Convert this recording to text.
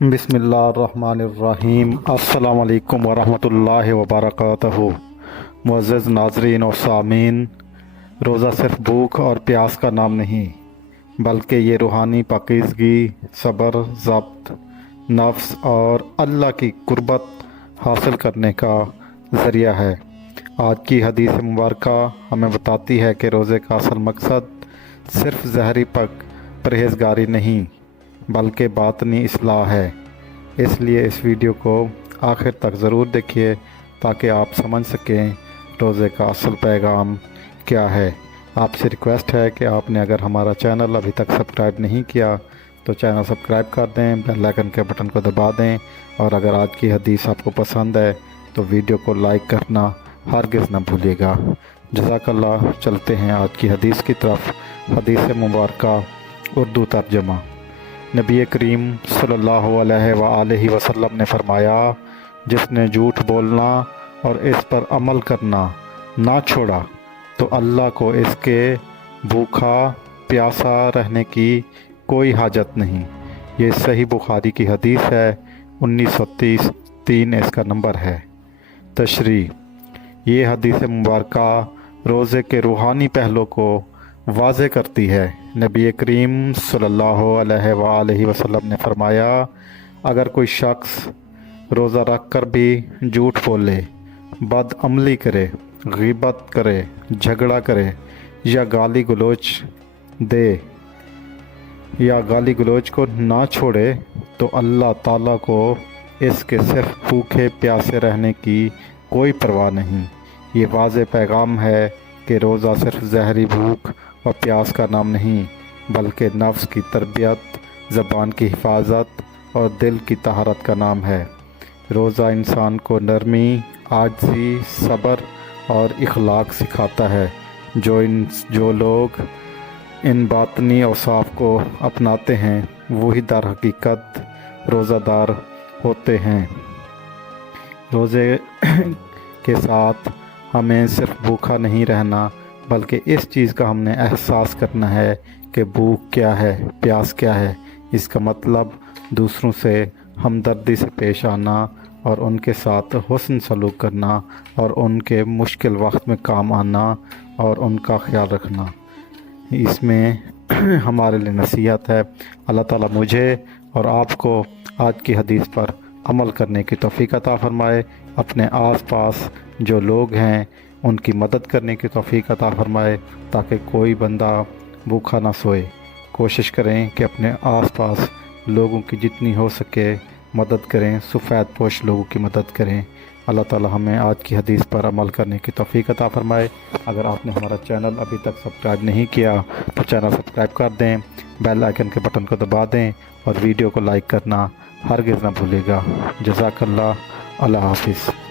बिस्मिल्लाहिर्रहमानिर्रहीम। अस्सलाम वालेकुम वरहमतुल्लाहि वबरकातुहू। मुअज़्ज़ज़ नाज़रीन और सामीन, रोज़ा सिर्फ़ भूख और प्यास का नाम नहीं, बल्कि ये रूहानी पाकीज़गी, सब्र, ज़ब्त, नफ्स और अल्लाह की कुर्बत हासिल करने का ज़रिया है। आज की हदीस मुबारक हमें बताती है कि रोज़े का असल मकसद सिर्फ़ ज़हरी परहेज़गारी नहीं, बल्कि बातनी इस्लाह है। इसलिए इस वीडियो को आखिर तक ज़रूर देखिए ताकि आप समझ सकें रोज़े का असल पैगाम क्या है। आपसे रिक्वेस्ट है कि आपने अगर हमारा चैनल अभी तक सब्सक्राइब नहीं किया तो चैनल सब्सक्राइब कर दें, बेल आइकन के बटन को दबा दें, और अगर आज की हदीस आपको पसंद है तो वीडियो को लाइक करना हरगिज़ न भूलिएगा। जज़ाकल्लाह। चलते हैं आज की हदीस की तरफ। हदीस मुबारक उर्दू तर्जमा। नबी करीम सल्लल्लाहु अलैहि वसल्लम ने फरमाया, जिसने झूठ बोलना और इस पर अमल करना ना छोड़ा तो अल्लाह को इसके भूखा प्यासा रहने की कोई हाजत नहीं। ये सही बुखारी की हदीस है। 1930 3 इसका नंबर है। तशरी। ये हदीस मुबारक रोज़े के रूहानी पहलू को वाज़े करती है। नबी करीम सल्लल्लाहु अलैहि वसल्लम ने फरमाया, अगर कोई शख्स रोज़ा रख कर भी झूठ बोले, बदअमली करे, ग़ीबत करे, झगड़ा करे या गाली गलोच को ना छोड़े तो अल्लाह ताला को इसके सिर्फ भूखे प्यासे रहने की कोई परवाह नहीं। ये वाज़े पैगाम है कि रोज़ा सिर्फ ज़हरी भूख और प्यास का नाम नहीं, बल्कि नफ्स की तरबियत, ज़बान की हिफाजत और दिल की तहारत का नाम है। रोज़ा इंसान को नरमी, आजिज़ी, सब्र और इखलाक सिखाता है। जो लोग इन बातनी औसाफ को अपनाते हैं वही दर हकीकत रोज़ादार होते हैं। रोज़े के साथ हमें सिर्फ भूखा नहीं रहना, बल्कि इस चीज़ का हमने एहसास करना है कि भूख क्या है, प्यास क्या है। इसका मतलब दूसरों से हमदर्दी से पेश आना और उनके साथ हुस्न सलूक करना और उनके मुश्किल वक्त में काम आना और उनका ख्याल रखना। इसमें हमारे लिए नसीहत है। अल्लाह ताला मुझे और आपको आज की हदीस पर अमल करने की तौफीक अता फ़रमाए। अपने आसपास जो लोग हैं उनकी मदद करने की तौफीक अता फ़रमाए ताकि कोई बंदा भूखा ना सोए। कोशिश करें कि अपने आसपास लोगों की जितनी हो सके मदद करें, सफ़ेद पोश लोगों की मदद करें। अल्लाह ताला हमें आज की हदीस पर अमल करने की तौफीक अता फ़रमाए। अगर आपने हमारा चैनल अभी तक सब्सक्राइब नहीं किया तो चैनल सब्सक्राइब कर दें, बेल आइकन के बटन को दबा दें और वीडियो को लाइक करना हरगिज़ ना भूलिएगा। जज़ाकल्लाह। अल्लाह हाफ़िज़।